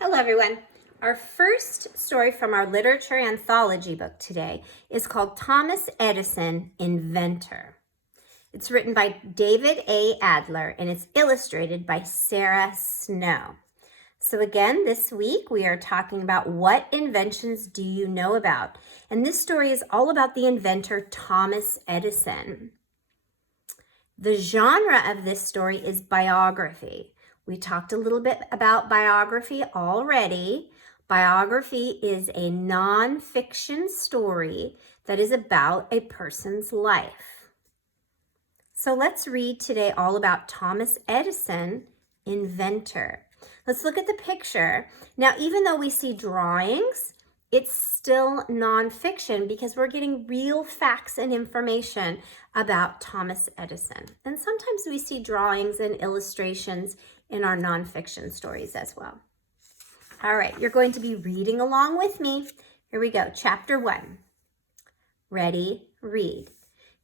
Hello everyone. Our first story from our Literature Anthology book today is called Thomas Edison, Inventor. It's written by David A. Adler and it's illustrated by Sarah Snow. So again, this week we are talking about what inventions do you know about? And this story is all about the inventor Thomas Edison. The genre of this story is biography. We talked a little bit about biography already. Biography is a nonfiction story that is about a person's life. So let's read today all about Thomas Edison, inventor. Let's look at the picture. Now, even though we see drawings, it's still nonfiction because we're getting real facts and information about Thomas Edison. And sometimes we see drawings and illustrations in our nonfiction stories as well. All right, you're going to be reading along with me. Here we go, chapter 1. Ready, read.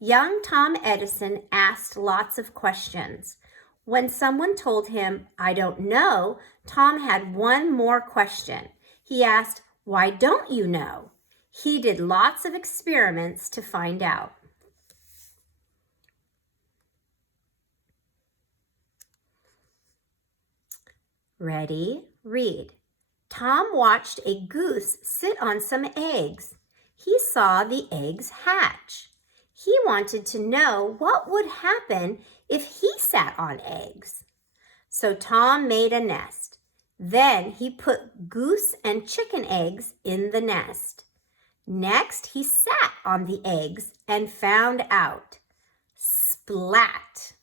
Young Tom Edison asked lots of questions. When someone told him, "I don't know," Tom had one more question. He asked, "Why don't you know?" He did lots of experiments to find out. Ready, read. Tom watched a goose sit on some eggs. He saw the eggs hatch. He wanted to know what would happen if he sat on eggs. So Tom made a nest. Then he put goose and chicken eggs in the nest. Next, he sat on the eggs and found out. Splat!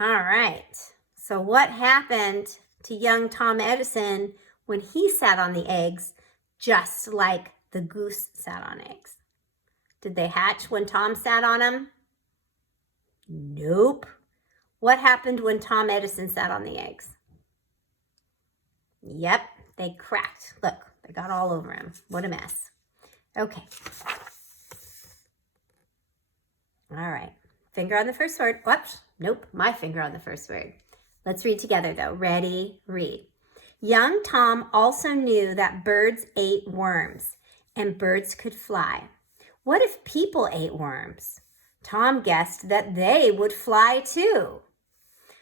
All right, so what happened to young Tom Edison when he sat on the eggs just like the goose sat on eggs? Did they hatch when Tom sat on them? Nope. What happened when Tom Edison sat on the eggs? Yep, they cracked. Look, they got all over him. What a mess. Okay. All right. Finger on the first word. Whoops. Nope, my finger on the first word. Let's read together though. Ready, read. Young Tom also knew that birds ate worms and birds could fly. What if people ate worms? Tom guessed that they would fly too.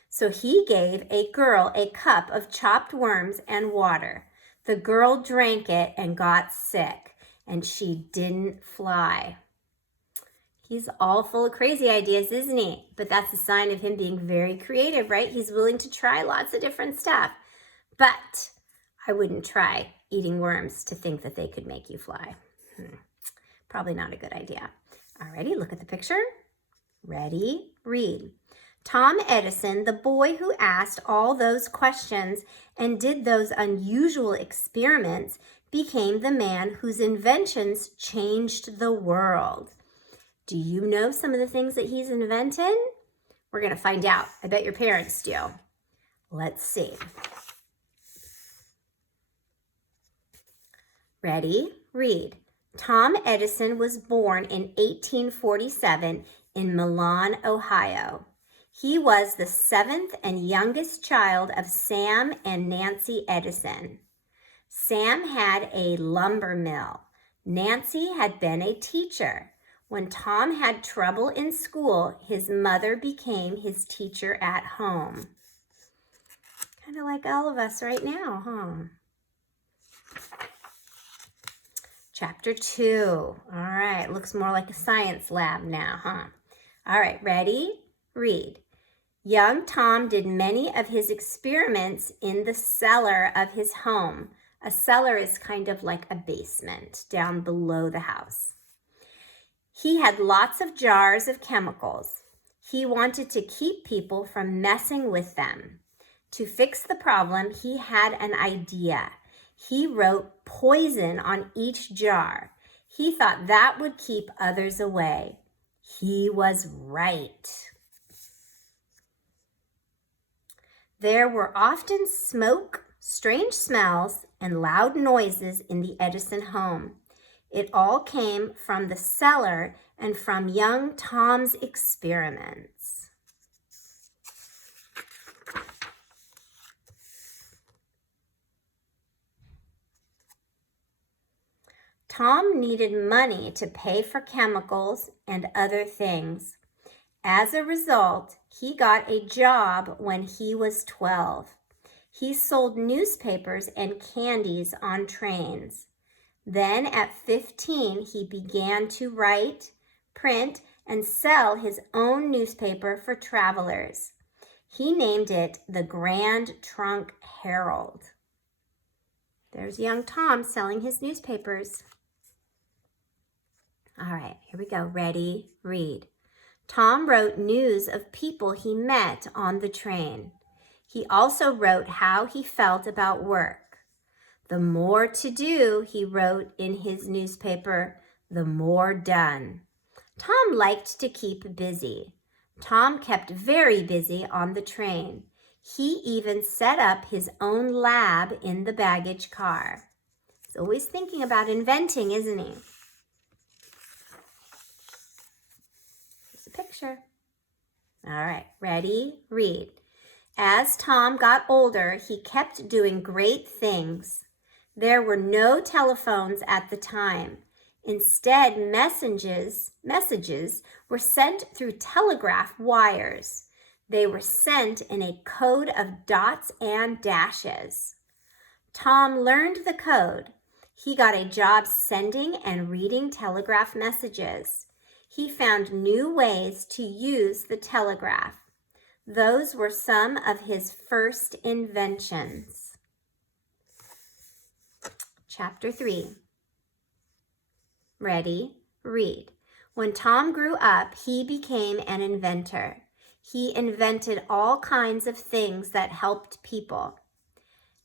So he gave a girl a cup of chopped worms and water. The girl drank it and got sick, and she didn't fly. He's all full of crazy ideas, isn't he? But that's a sign of him being very creative, right? He's willing to try lots of different stuff. But I wouldn't try eating worms to think that they could make you fly. Probably not a good idea. Alrighty, look at the picture. Ready, read. Tom Edison, the boy who asked all those questions and did those unusual experiments, became the man whose inventions changed the world. Do you know some of the things that he's invented? We're going to find out. I bet your parents do. Let's see. Ready? Read. Tom Edison was born in 1847 in Milan, Ohio. He was the seventh and youngest child of Sam and Nancy Edison. Sam had a lumber mill. Nancy had been a teacher. When Tom had trouble in school, his mother became his teacher at home. Kind of like all of us right now, huh? Chapter 2. All right, looks more like a science lab now, huh? All right, ready? Read. Young Tom did many of his experiments in the cellar of his home. A cellar is kind of like a basement down below the house. He had lots of jars of chemicals. He wanted to keep people from messing with them. To fix the problem, he had an idea. He wrote poison on each jar. He thought that would keep others away. He was right. There were often smoke, strange smells, and loud noises in the Edison home. It all came from the cellar and from young Tom's experiments. Tom needed money to pay for chemicals and other things. As a result, he got a job when he was 12. He sold newspapers and candies on trains. Then at 15, he began to write, print, and sell his own newspaper for travelers. He named it the Grand Trunk Herald. There's young Tom selling his newspapers. All right, here we go. Ready, read. Tom wrote news of people he met on the train. He also wrote how he felt about work. The more to do, he wrote in his newspaper, the more done. Tom liked to keep busy. Tom kept very busy on the train. He even set up his own lab in the baggage car. He's always thinking about inventing, isn't he? Here's a picture. All right, ready, read. As Tom got older, he kept doing great things. There were no telephones at the time. Instead, messages were sent through telegraph wires. They were sent in a code of dots and dashes. Tom learned the code. He got a job sending and reading telegraph messages. He found new ways to use the telegraph. Those were some of his first inventions. Chapter 3. Ready, read. When Tom grew up, he became an inventor. He invented all kinds of things that helped people.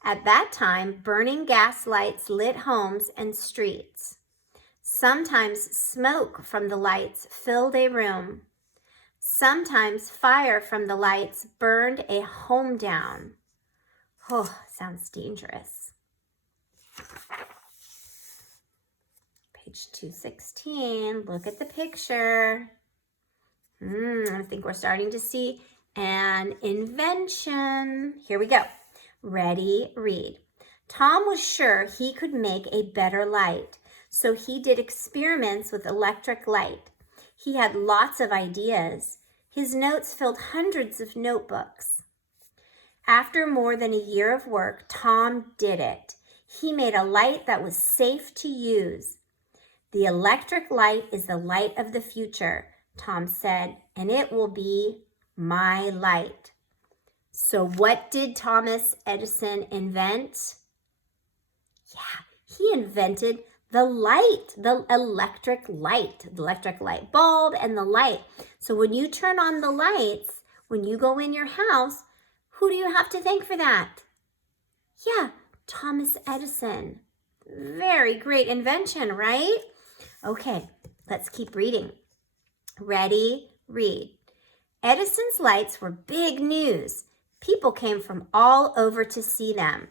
At that time, burning gas lights lit homes and streets. Sometimes smoke from the lights filled a room. Sometimes fire from the lights burned a home down. Oh, sounds dangerous. Page 216, look at the picture. I think we're starting to see an invention. Here we go. Ready, read. Tom was sure he could make a better light, so he did experiments with electric light. He had lots of ideas. His notes filled hundreds of notebooks. After more than a year of work, Tom did it. He made a light that was safe to use. The electric light is the light of the future, Tom said, and it will be my light. So what did Thomas Edison invent? Yeah, he invented the light, the electric light bulb and the light. So when you turn on the lights, when you go in your house, who do you have to thank for that? Yeah, Thomas Edison. Very great invention, right? Okay, let's keep reading. Ready, read. Edison's lights were big news. People came from all over to see them.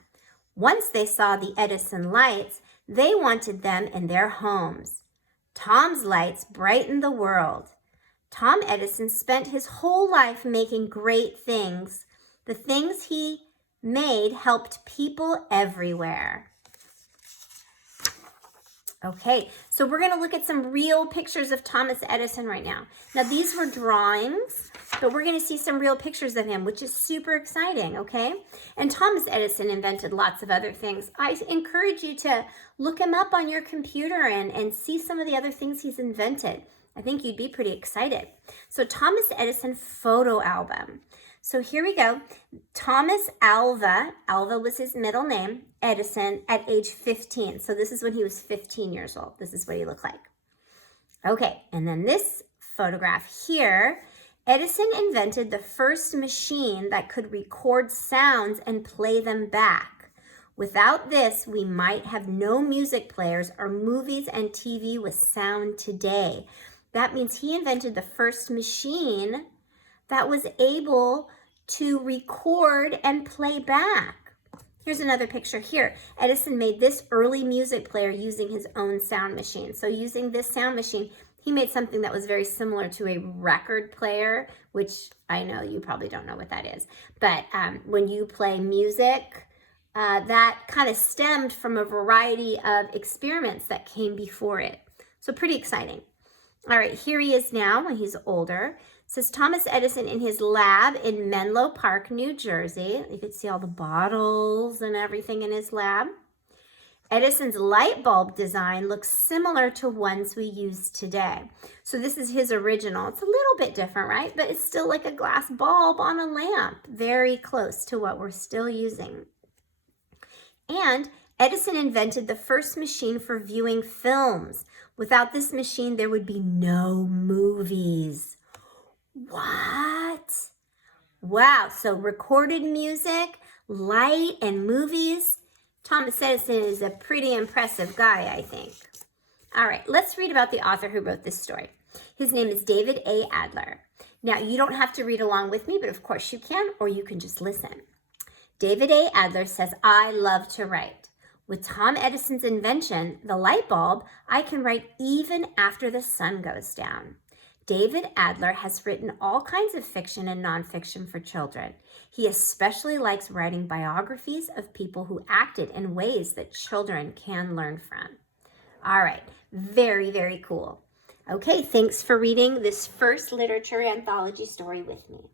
Once they saw the Edison lights, they wanted them in their homes. Tom's lights brightened the world. Tom Edison spent his whole life making great things. The things he made helped people everywhere. Okay, so we're going to look at some real pictures of Thomas Edison right now. Now, these were drawings, but we're going to see some real pictures of him, which is super exciting, okay? And Thomas Edison invented lots of other things. I encourage you to look him up on your computer and see some of the other things he's invented. I think you'd be pretty excited. So, Thomas Edison photo album. So here we go. Thomas Alva was his middle name, Edison, at age 15. So this is when he was 15 years old. This is what he looked like. Okay, and then this photograph here, Edison invented the first machine that could record sounds and play them back. Without this, we might have no music players or movies and TV with sound today. That means he invented the first machine that was able to record and play back. Here's another picture here. Edison made this early music player using his own sound machine. So using this sound machine, he made something that was very similar to a record player, which I know you probably don't know what that is. But when you play music that kind of stemmed from a variety of experiments that came before it. So pretty exciting. All right, here he is now when he's older. It says Thomas Edison in his lab in Menlo Park, New Jersey. You can see all the bottles and everything in his lab. Edison's light bulb design looks similar to ones we use today. So this is his original. It's a little bit different, right? But it's still like a glass bulb on a lamp. Very close to what we're still using. And Edison invented the first machine for viewing films. Without this machine, there would be no movies. What? Wow, so recorded music, light, and movies. Thomas Edison is a pretty impressive guy, I think. All right, let's read about the author who wrote this story. His name is David A. Adler. Now, you don't have to read along with me, but of course you can, or you can just listen. David A. Adler says, I love to write. With Tom Edison's invention, the light bulb, I can write even after the sun goes down. David Adler has written all kinds of fiction and nonfiction for children. He especially likes writing biographies of people who acted in ways that children can learn from. All right, very, very cool. Okay, thanks for reading this first literature anthology story with me.